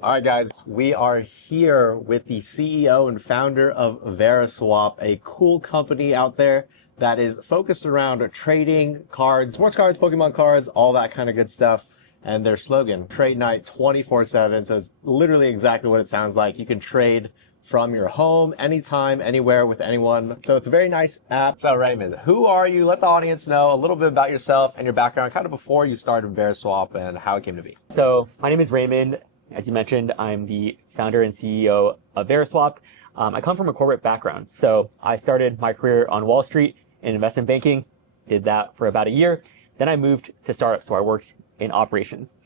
All right, guys, we are here with the CEO and founder of Veriswap, a cool company out there that is focused around trading cards, sports cards, Pokemon cards, all that kind of good stuff. And their slogan, trade night 24/7. So it's literally exactly what it sounds like. You can trade from your home, anytime, anywhere, with anyone. So it's a very nice app. So Raymond, who are you? Let the audience know a little bit about yourself and your background, kind of before you started Veriswap and how it came to be. So my name is Raymond. As you mentioned, I'm the founder and CEO of Veriswap. I come from a corporate background. So I started my career on Wall Street in investment banking, did that for about a year. Then I moved to startups, so I worked in operations.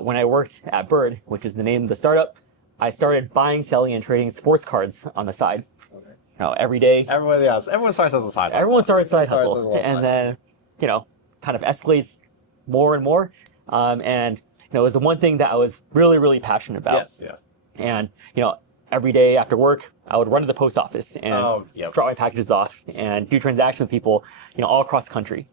When I worked at Bird, which is the name of the startup, I started buying, selling, and trading sports cards on the side. Okay. Every day. Everyone starts as a side hustle. Everyone starts a side hustle. And then, kind of escalates more and more. And it was the one thing that I was really, really passionate about. Yes. And, every day after work, I would run to the post office and drop my packages off and do transactions with people, all across the country.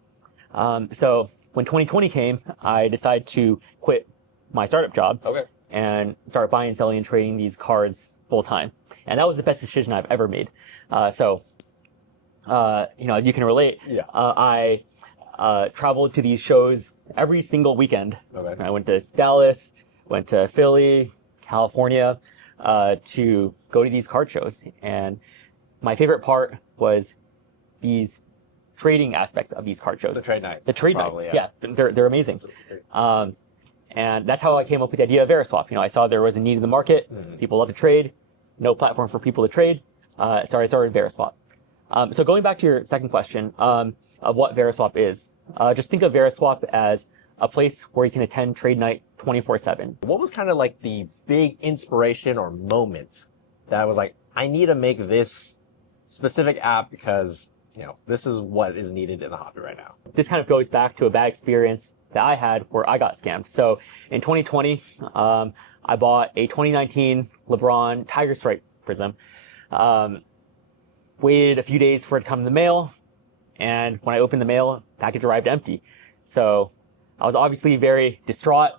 So when 2020 came, I decided to quit my startup job and start buying, selling, and trading these cards full time. And that was the best decision I've ever made. As you can relate, I traveled to these shows every single weekend. I went to Dallas, went to Philly, California, to go to these card shows. And my favorite part was these trading aspects of these card shows. The trade nights. The trade nights, yeah. They're amazing. And that's how I came up with the idea of Veriswap. I saw there was a need in the market. People love to trade. No platform for people to trade. So I started Veriswap. So going back to your second question of what Veriswap is, just think of Veriswap as a place where you can attend trade night 24/7. What was kind of like the big inspiration or moment that was like, I need to make this specific app because, this is what is needed in the hobby right now? This kind of goes back to a bad experience that I had where I got scammed. So in 2020, I bought a 2019 LeBron Tiger Stripe Prism. Waited a few days for it to come in the mail. And when I opened the mail, package arrived empty. So I was obviously very distraught.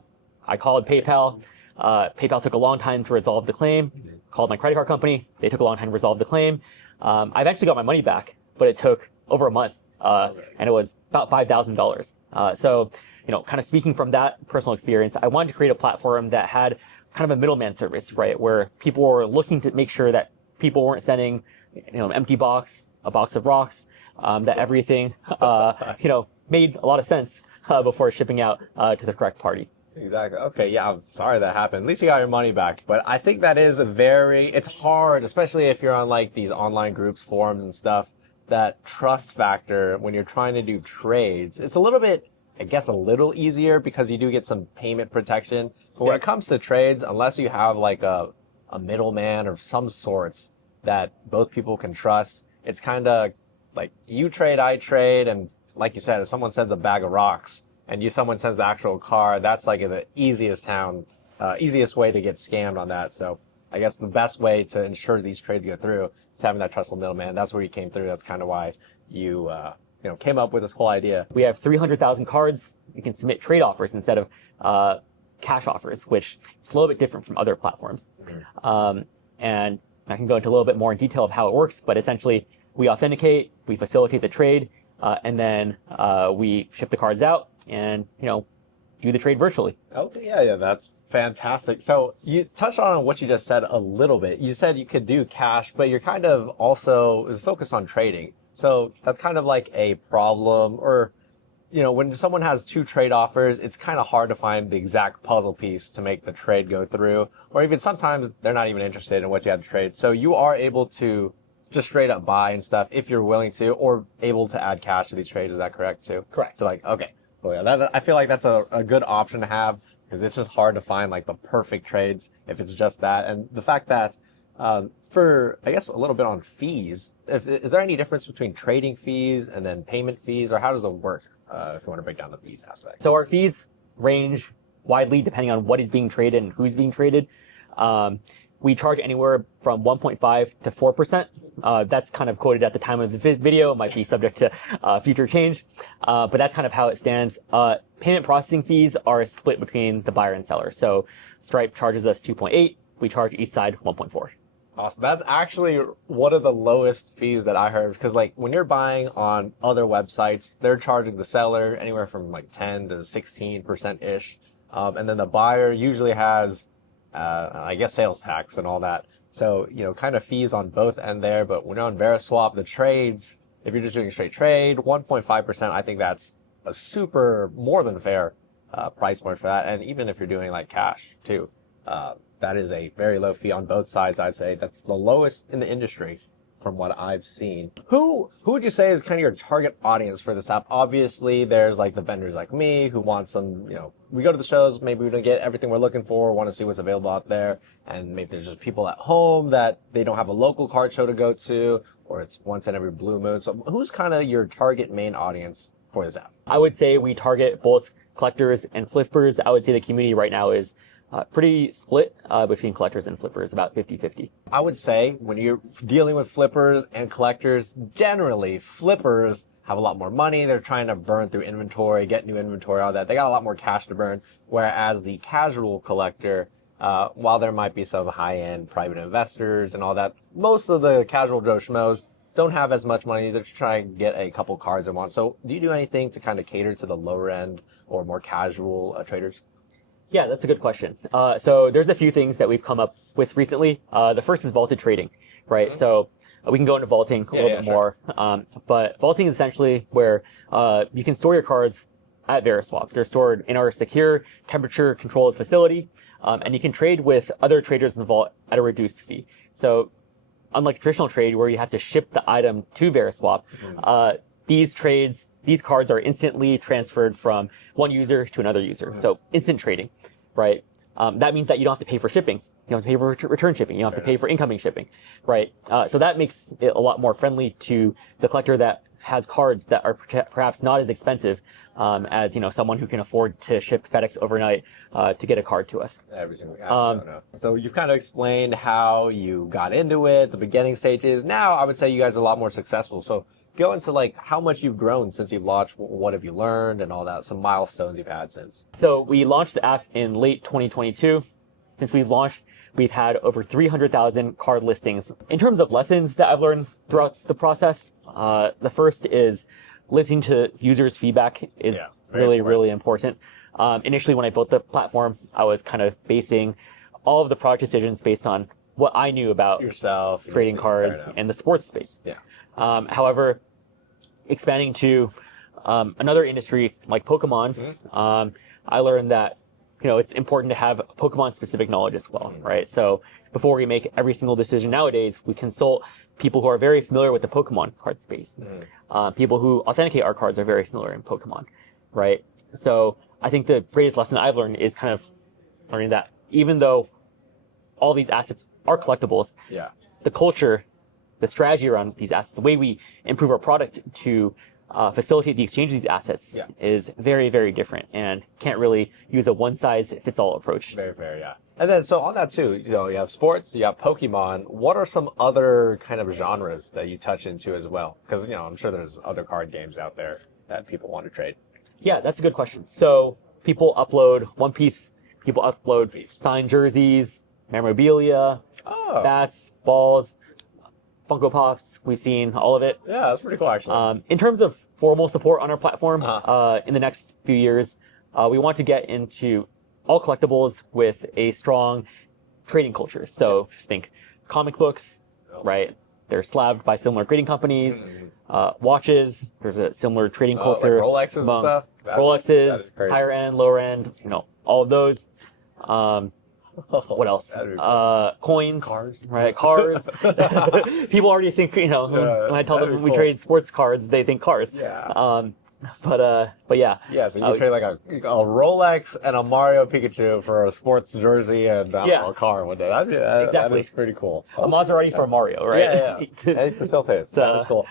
I called PayPal. PayPal took a long time to resolve the claim. Called my credit card company. They took a long time to resolve the claim. I eventually got my money back, but it took over a month. And it was about $5,000. So, kind of speaking from that personal experience, I wanted to create a platform that had kind of a middleman service, right? Where people were looking to make sure that people weren't sending, an empty box, a box of rocks, that everything, made a lot of sense before shipping out to the correct party. Exactly. Okay. Yeah. I'm sorry that happened. At least you got your money back. But I think that is it's hard, especially if you're on like these online groups, forums and stuff, that trust factor when you're trying to do trades. It's a little bit, I guess, a little easier because you do get some payment protection. But when it comes to trades, unless you have like a middleman of some sorts that both people can trust, it's kind of like you trade, I trade. And like you said, if someone sends a bag of rocks and someone sends the actual card, that's like the easiest way to get scammed on that. So I guess the best way to ensure these trades go through is having that trustful middleman. That's where you came through. That's kind of why you, came up with this whole idea. We have 300,000 cards. You can submit trade offers instead of cash offers, which is a little bit different from other platforms. And I can go into a little bit more in detail of how it works, but essentially we authenticate, we facilitate the trade, and then we ship the cards out and, do the trade virtually. Okay, yeah, that's fantastic. So you touched on what you just said a little bit. You said you could do cash, but you're kind of also is focused on trading. So that's kind of like a problem, or, when someone has two trade offers, it's kind of hard to find the exact puzzle piece to make the trade go through, or even sometimes they're not even interested in what you have to trade. So you are able to just straight up buy and stuff if you're willing to, or able to add cash to these trades. Is that correct too? Correct. So okay. Well, yeah, I feel like that's a good option to have, because it's just hard to find like the perfect trades if it's just that. And the fact that for, I guess, a little bit on fees, is there any difference between trading fees and then payment fees, or how does it work if you want to break down the fees aspect? So our fees range widely depending on what is being traded and who's being traded. we charge anywhere from 1.5 to 4%. That's kind of quoted at the time of the video. It might be subject to future change, but that's kind of how it stands. Payment processing fees are split between the buyer and seller. So Stripe charges us 2.8. We charge each side 1.4. Awesome. That's actually one of the lowest fees that I heard, because like when you're buying on other websites, they're charging the seller anywhere from like 10 to 16% ish. And then the buyer usually has, I guess, sales tax and all that. So, kind of fees on both end there. But when you're on Veriswap, the trades, if you're just doing a straight trade, 1.5%, I think that's a super more than fair price point for that. And even if you're doing like cash too, that is a very low fee on both sides. I'd say that's the lowest in the industry from what I've seen. Who would you say is kind of your target audience for this app? Obviously, there's like the vendors like me who want some, we go to the shows, maybe we don't get everything we're looking for, want to see what's available out there. And maybe there's just people at home that they don't have a local card show to go to, or it's once in every blue moon. So who's kind of your target main audience for this app? I would say we target both collectors and flippers. I would say the community right now is pretty split between collectors and flippers, about 50-50. I would say when you're dealing with flippers and collectors, generally flippers have a lot more money. They're trying to burn through inventory, get new inventory, all that. They got a lot more cash to burn. Whereas the casual collector, while there might be some high-end private investors and all that, most of the casual Joe Schmoes don't have as much money. They're just trying to get a couple cards they want. So do you do anything to kind of cater to the lower end or more casual traders? Yeah, that's a good question. So there's a few things that we've come up with recently. The first is vaulted trading, right? Mm-hmm. So we can go into vaulting a little bit more. But vaulting is essentially where you can store your cards at Veriswap. They're stored in our secure, temperature-controlled facility, and you can trade with other traders in the vault at a reduced fee. So unlike a traditional trade where you have to ship the item to Veriswap, these cards are instantly transferred from one user to another user. So instant trading, right? That means that you don't have to pay for shipping. You don't have to pay for return shipping. You don't have to pay for incoming shipping, right? So that makes it a lot more friendly to the collector that has cards that are perhaps not as expensive as someone who can afford to ship FedEx overnight to get a card to us. Everything we have. So you've kind of explained how you got into it, the beginning stages. Now I would say you guys are a lot more successful. So go into like how much you've grown since you've launched, what have you learned and all that, some milestones you've had since. So we launched the app in late 2022. Since we've launched, we've had over 300,000 card listings. In terms of lessons that I've learned throughout the process, the first is listening to users' feedback is really important. Initially, when I built the platform, I was kind of basing all of the product decisions based on what I knew about yourself, trading cards and the sports space. However, expanding to another industry like Pokemon, I learned that it's important to have Pokemon-specific knowledge as well, right? So before we make every single decision nowadays, we consult people who are very familiar with the Pokemon card space. People who authenticate our cards are very familiar in Pokemon, right? So I think the greatest lesson I've learned is kind of learning that even though all these assets are collectibles, the culture, the strategy around these assets, the way we improve our product to facilitate the exchange of these assets is very, very different and can't really use a one-size-fits-all approach. Very fair, yeah. And then, so on that too, you have sports, you have Pokemon. What are some other kind of genres that you touch into as well? Because, I'm sure there's other card games out there that people want to trade. Yeah, that's a good question. So people upload One Piece, people upload signed jerseys, memorabilia, bats, balls, Funko Pops. We've seen all of it. Yeah, that's pretty cool, actually. In terms of formal support on our platform, in the next few years, we want to get into all collectibles with a strong trading culture. So just think comic books, right? They're slabbed by similar grading companies. Watches, there's a similar trading culture. Like Rolexes and stuff? Rolexes, higher end, lower end, all of those. What else? Cool. Coins, right? Cars. People already think, when I tell them we trade sports cards, they think cars. But yeah. Yeah, so you trade like a Rolex and a Mario Pikachu for a sports jersey and a car one day. Exactly. That is pretty cool. The Maserati for Mario, right? Yeah. And facilitates. That is cool.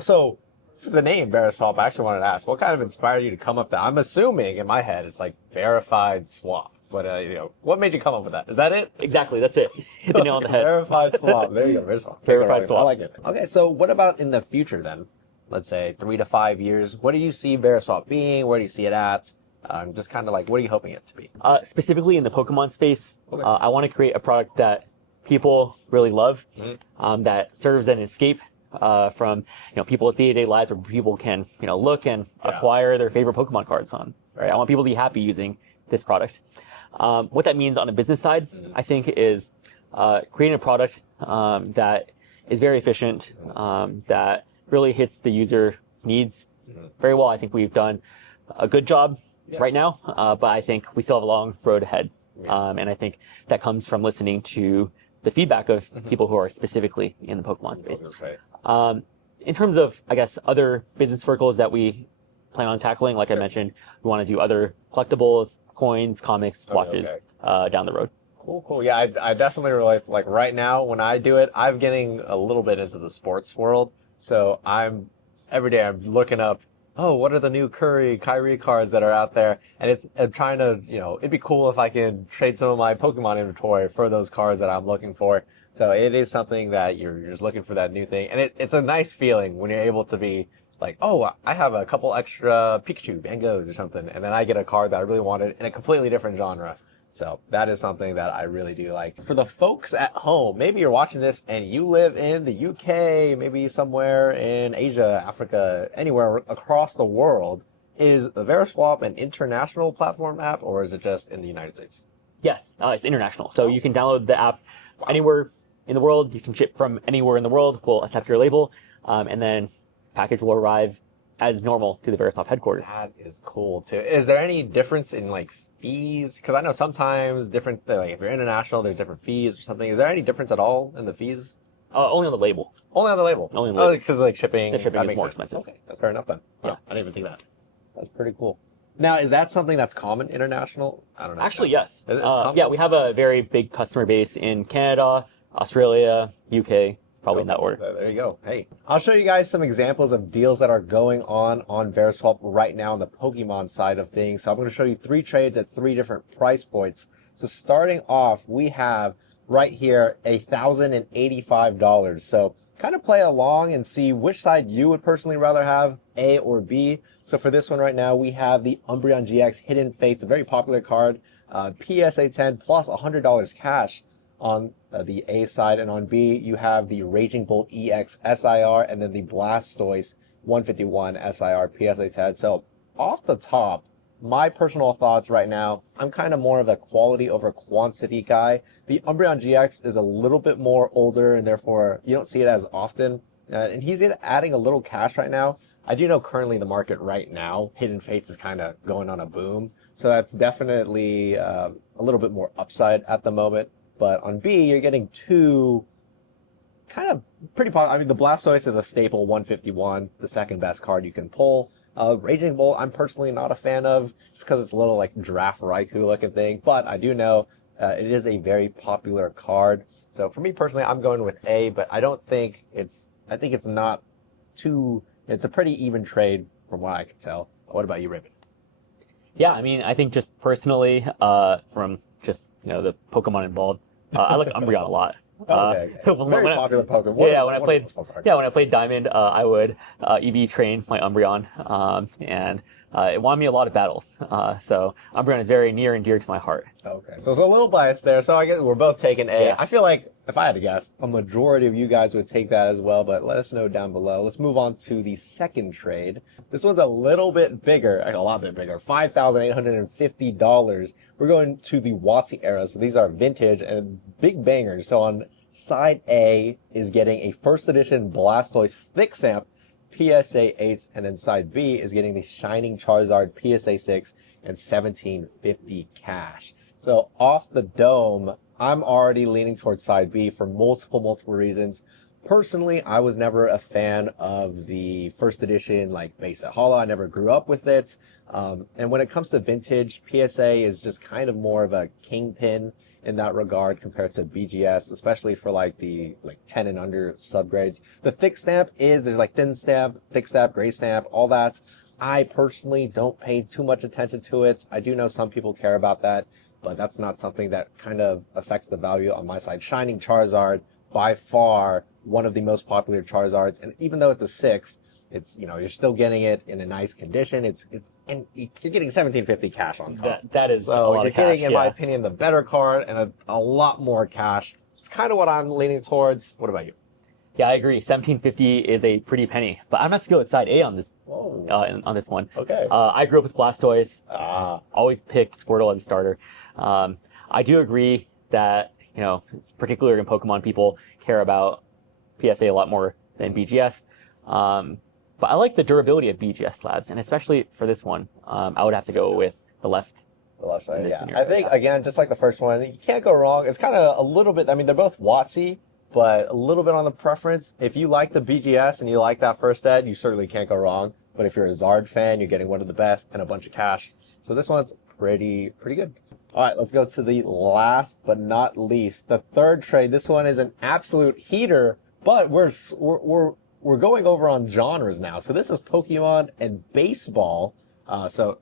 So, for the name Veriswap, I actually wanted to ask, what kind of inspired you to come up with that? I'm assuming in my head it's like verified swap. but what made you come up with that? Is that it? Exactly, that's it. Hit the nail on the head. Verified swap. There you go. Veriswap. Verified swap. I like it. Okay, so what about in the future then? Let's say 3 to 5 years. What do you see Veriswap being? Where do you see it at? Just kind of like, what are you hoping it to be? Specifically in the Pokemon space, Okay. I want to create a product that people really love, that serves an escape from people's day-to-day lives, where people can look and acquire their favorite Pokemon cards on. Right? I want people to be happy using this product. What that means on the business side, I think, is creating a product that is very efficient, that really hits the user needs very well. I think we've done a good job right now, but I think we still have a long road ahead. And I think that comes from listening to the feedback of people who are specifically in the Pokemon space. In terms of, I guess, other business verticals that we plan on tackling, like I mentioned, we want to do other collectibles, coins, comics, watches down the road. Cool. Yeah, I definitely relate. Like right now, when I do it, I'm getting a little bit into the sports world. So every day I'm looking up, what are the new Kyrie cards that are out there? And I'm trying to, it'd be cool if I could trade some of my Pokemon inventory for those cards that I'm looking for. So it is something that you're just looking for that new thing. And it's a nice feeling when you're able to be like, I have a couple extra Pikachu, Van Goghs or something. And then I get a card that I really wanted in a completely different genre. So that is something that I really do like. For the folks at home, maybe you're watching this and you live in the UK, maybe somewhere in Asia, Africa, anywhere across the world. Is Veriswap an international platform app, or is it just in the United States? Yes, it's international. So you can download the app anywhere in the world. You can ship from anywhere in the world. We'll accept your label, and then package will arrive as normal to the Veriswap headquarters. That is cool too. Is there any difference in fees? Because I know sometimes if you're international, there's different fees or something. Is there any difference at all in the fees? Only on the label. Only on the label. Only on the label. Because shipping. The shipping is more expensive. Okay, that's fair enough then. Yeah, I didn't even think that. That's pretty cool. Now, is that something that's common international? I don't know. Actually, yes. It's common? Yeah, we have a very big customer base in Canada, Australia, UK. Probably in that order. There you go. Hey, I'll show you guys some examples of deals that are going on Veriswap right now on the Pokemon side of things. So I'm going to show you 3 trades at 3 different price points. So starting off, we have right here $1,085. So kind of play along and see which side you would personally rather have, A or B. So for this one right now, we have the Umbreon GX Hidden Fates, a very popular card, PSA 10 plus $100 cash on the A side, and on B you have the Raging Bolt EX SIR and then the Blastoise 151 SIR PSA 10. So off the top, my personal thoughts right now, I'm kind of more of a quality over quantity guy. The Umbreon GX is a little bit more older and therefore you don't see it as often. And he's adding a little cash right now. I do know currently the market right now, Hidden Fates is kind of going on a boom. So that's definitely a little bit more upside at the moment. But on B, you're getting 2 kind of pretty popular. I mean, the Blastoise is a staple 151, the second best card you can pull. Raging Bolt, I'm personally not a fan of, just because it's a little like Giraffe Raikou looking thing. But I do know it is a very popular card. So for me personally, I'm going with A, but I think it's not too, it's a pretty even trade from what I can tell. What about you, Raymond? Yeah, I mean, I think just personally, from just, the Pokemon involved, I like Umbreon a lot. Okay. Very popular Pokemon. When I played Diamond, I would EV train my Umbreon, and it won me a lot of battles. So Umbreon is very near and dear to my heart. Okay, so it's a little biased there. So I guess we're both taking A. Yeah. I feel like if I had to guess, a majority of you guys would take that as well. But let us know down below. Let's move on to the second trade. This one's a little bit bigger, a lot bit bigger. $5,850. We're going to the WotC era. So these are vintage and big bangers. So on side A is getting a first edition Blastoise Thick Stamp PSA 8, and then side B is getting the Shining Charizard PSA 6 and 1750 cash. So off the dome, I'm already leaning towards side B for multiple reasons. Personally, I was never a fan of the first edition, like base set holo. I never grew up with it. And when it comes to vintage, PSA is just kind of more of a kingpin in that regard compared to BGS, especially for the 10 and under subgrades. The thick stamp there's thin stamp, thick stamp, gray stamp, all that. I personally don't pay too much attention to it. I do know some people care about that. but that's not something that kind of affects the value on my side. Shining Charizard, by far one of the most popular Charizards, and even though it's a 6, it's, you know, you're still getting it in a nice condition. And you're getting 1750 cash on top. That is a So lot you're of cash. getting, in my opinion, the better card and a lot more cash. It's kind of what I'm leaning towards. What about you? Yeah, I agree. 1750 is a pretty penny, but I'm gonna have to go with side A on this. On this one. Okay. I grew up with Blastoise. Always picked Squirtle as a starter. I do agree that, you know, particularly in Pokemon, people care about PSA a lot more than BGS. But I like the durability of BGS slabs, and especially for this one, I would have to go with the left. The left side, yeah. Scenario, I think, again, just like the first one, you can't go wrong. It's kind of a little bit, I mean, they're both Watsy, but a little bit on the preference. If you like the BGS and you like that first ed, you certainly can't go wrong. But if you're a Zard fan, you're getting one of the best and a bunch of cash. So this one's pretty good. All right, let's go to the last but not least, the third trade. This one is an absolute heater, but we're going over on genres now. So this is Pokemon and baseball. So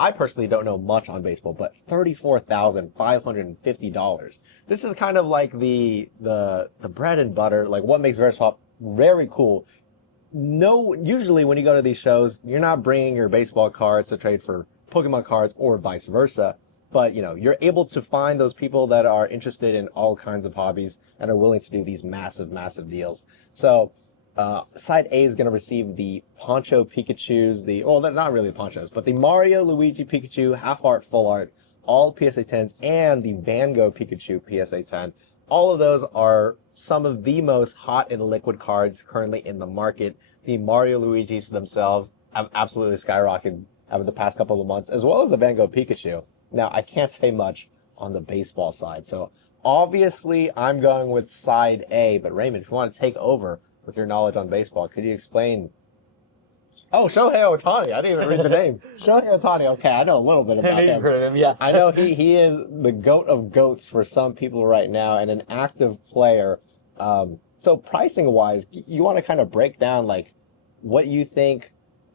I personally don't know much on baseball, but $34,550. This is kind of like the bread and butter, like what makes Veriswap very cool. No, usually when you go to these shows, you're not bringing your baseball cards to trade for Pokemon cards or vice versa. But, you know, you're able to find those people that are interested in all kinds of hobbies and are willing to do these massive, massive deals. So, side A is going to receive the Poncho Pikachus, well, they're not really Ponchos, but the Mario, Luigi, Pikachu, half art, full art, all PSA 10s, and the Van Gogh Pikachu PSA 10. All of those are some of the most hot and liquid cards currently in the market. The Mario Luigi's themselves have absolutely skyrocketed over the past couple of months, as well as the Van Gogh Pikachu. Now, I can't say much on the baseball side, so obviously I'm going with side A, but Raymond, if you want to take over with your knowledge on baseball, could you explain? Oh, Shohei Ohtani. I didn't even read the name. Shohei Ohtani. Okay, I know a little bit about him. You've heard of him, yeah. I know he is the GOAT of GOATs for some people right now and an active player. So pricing-wise, you want to kind of break down like what you think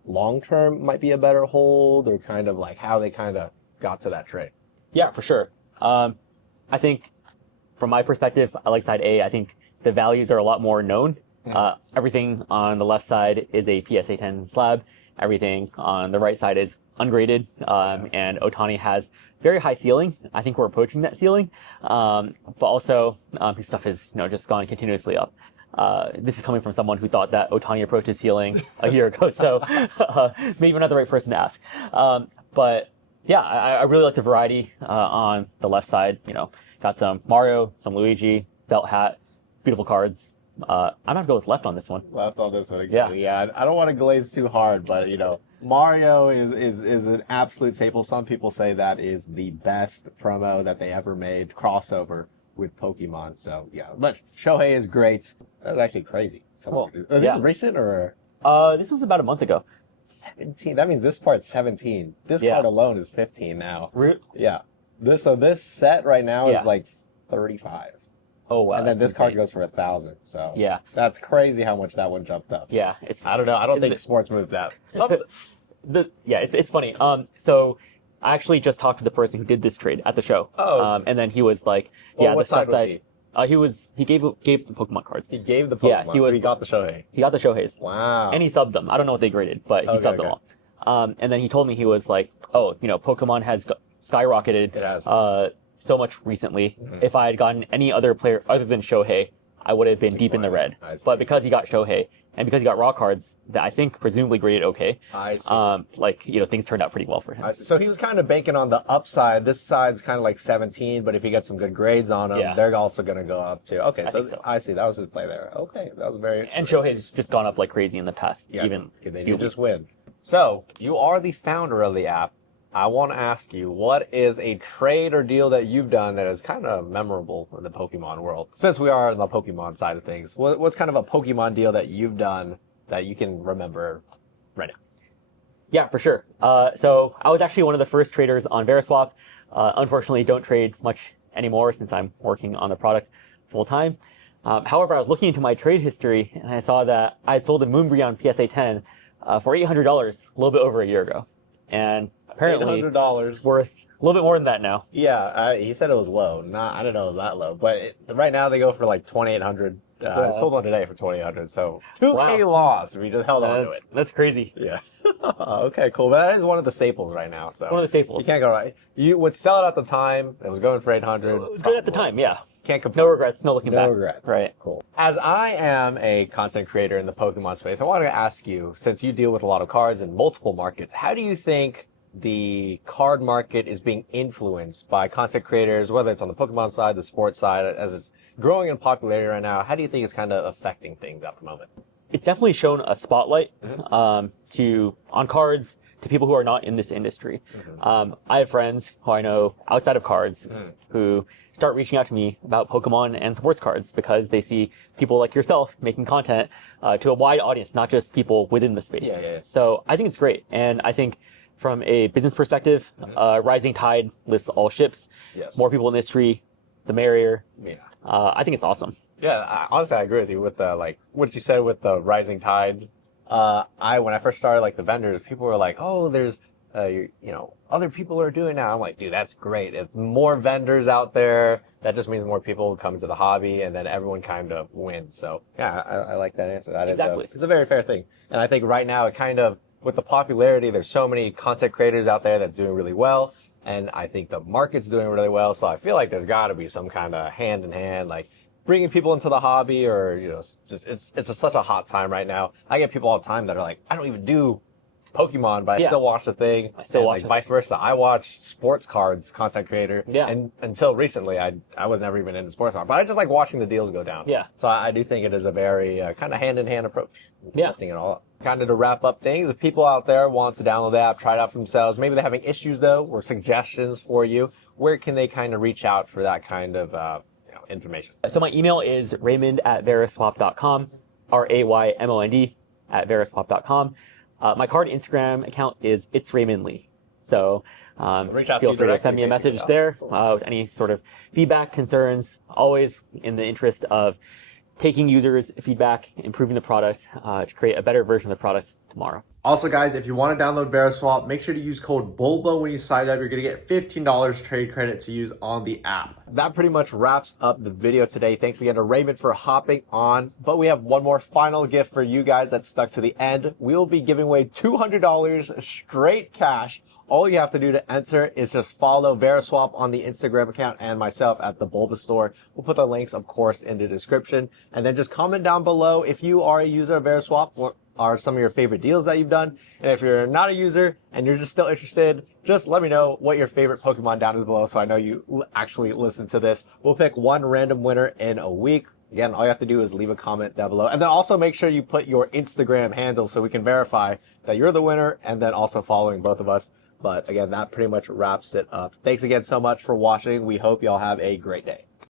long-term might be a better hold, or kind of like how they kind of got to that trade? Yeah, for sure. I think from my perspective, I like side A. I think the values are a lot more known. Everything on the left side is a PSA 10 slab. Everything on the right side is ungraded. And Ohtani has very high ceiling. I think we're approaching that ceiling. But also, his stuff is, you know, just gone continuously up. This is coming from someone who thought that Ohtani approached his ceiling a year ago. So maybe we're not the right person to ask. But yeah, I really like the variety on the left side. You know, got some Mario, some Luigi, felt hat, beautiful cards. I'm gonna have to go with left on this one. Left on this one, exactly. Yeah, I don't want to glaze too hard, but you know, Mario is an absolute staple. Some people say that is the best promo that they ever made, crossover with Pokemon. So yeah, but Shohei is great. That's actually crazy. Well, this is recent or? This was about a month ago. 17. That means this part's 17. This card alone is 15 now. Yeah. This set right now is like 35. Oh wow! And then this card insane. goes for 1,000. So yeah, that's crazy how much that one jumped up. Yeah, I don't know. I don't think sports moved that. It's funny. So I actually just talked to the person who did this trade at the show. Oh. And then he was like, well, the stuff that he gave the Pokemon cards. He gave the Pokemon. Yeah, he got the Shohei. He got the Shoheis. Wow. And he subbed them. I don't know what they graded, but he subbed them all. And then he told me, he was like, oh, you know, Pokemon has skyrocketed. It has. So much recently. If I had gotten any other player other than Shohei, I would have been deep in the red. But because he got Shohei, and because he got raw cards that I think presumably graded okay, I see. like, you know, things turned out pretty well for him. I see. So he was kind of banking on the upside. This side's kind of like 17, but if you get some good grades on them, they're also going to go up too. Okay, so I see. That was his play there. Okay, that was very interesting. And Shohei's just gone up like crazy in the past. Even you just win. So you are the founder of the app. I want to ask you, what is a trade or deal that you've done that is kind of memorable in the Pokemon world? Since we are on the Pokemon side of things, what's kind of a Pokemon deal that you've done that you can remember right now? Yeah, for sure. So I was actually one of the first traders on Veriswap. Unfortunately, don't trade much anymore since I'm working on the product full time. However, I was looking into my trade history and I saw that I had sold a Moonbreon PSA 10 for $800 a little bit over a year ago. And apparently $800. it's worth a little bit more than that now. Yeah, he said it was low. I don't know if that low, but right now they go for like 2,800. I sold one today for 2,800, so 2K loss if you just held on to it. That's crazy. Yeah. Okay, cool. But that is one of the staples right now. So It's one of the staples. you can't go right. You would sell it at the time. It was going for 800. It was good at the time, yeah. Can't complain. No regrets, no looking back. No regrets. Right. Cool. As I am a content creator in the Pokemon space, I wanted to ask you, since you deal with a lot of cards in multiple markets, how do you think the card market is being influenced by content creators, whether it's on the Pokemon side, the sports side, as it's growing in popularity right now? How do you think it's kind of affecting things at the moment? It's definitely shown a spotlight on cards to people who are not in this industry. I have friends who I know outside of cards who start reaching out to me about Pokemon and sports cards because they see people like yourself making content to a wide audience, not just people within the space. Yeah. So I think it's great. And I think from a business perspective, rising tide lifts all ships. Yes. More people in the industry, the merrier. Yeah. I think it's awesome. Yeah, honestly, I agree with you with the, like, what you said with the rising tide. When I first started, like, the vendors, people were like, oh, there's, other people are doing now. I'm like, dude, that's great. If more vendors out there, that just means more people come into the hobby, and then everyone kind of wins. So, yeah, I like that answer. That Exactly. It's a very fair thing. And I think right now, it kind of, with the popularity, there's so many content creators out there that's doing really well. And I think the market's doing really well. So I feel like there's got to be some kind of hand in hand, like bringing people into the hobby, or, just it's just such a hot time right now. I get people all the time that are like, I don't even do Pokemon, but I still watch the thing. I still watch it. Vice versa. I watch sports cards content creator. Yeah. And until recently, I was never even into sports cards, but I just like watching the deals go down. Yeah. So I do think it is a very kind of hand in hand approach. Yeah. Lifting it all up. Kind of to wrap up things, if people out there want to download the app, try it out for themselves, maybe they're having issues though, or suggestions for you, where can they kind of reach out for that kind of information? So my email is raymond@veriswap.com, raymond@veriswap.com. My card Instagram account is it's Raymond Lee. So reach out feel to free to send me a message there with any sort of feedback, concerns, always in the interest of taking users' feedback, improving the product to create a better version of the product tomorrow. Also, guys, if you want to download Veriswap, make sure to use code BULBA when you sign up. You're going to get $15 trade credit to use on the app. That pretty much wraps up the video today. Thanks again to Raymond for hopping on. But we have one more final gift for you guys that stuck to the end. We'll be giving away $200 straight cash. All you have to do to enter is just follow Veriswap on the Instagram account and myself at the Bulba Store. We'll put the links, of course, in the description. And then just comment down below if you are a user of Veriswap, what are some of your favorite deals that you've done. And if you're not a user and you're just still interested, just let me know what your favorite Pokemon down is below so I know you actually listen to this. We'll pick one random winner in a week. Again, all you have to do is leave a comment down below. And then also make sure you put your Instagram handle so we can verify that you're the winner, and then also following both of us. But again, that pretty much wraps it up. Thanks again so much for watching. We hope y'all have a great day.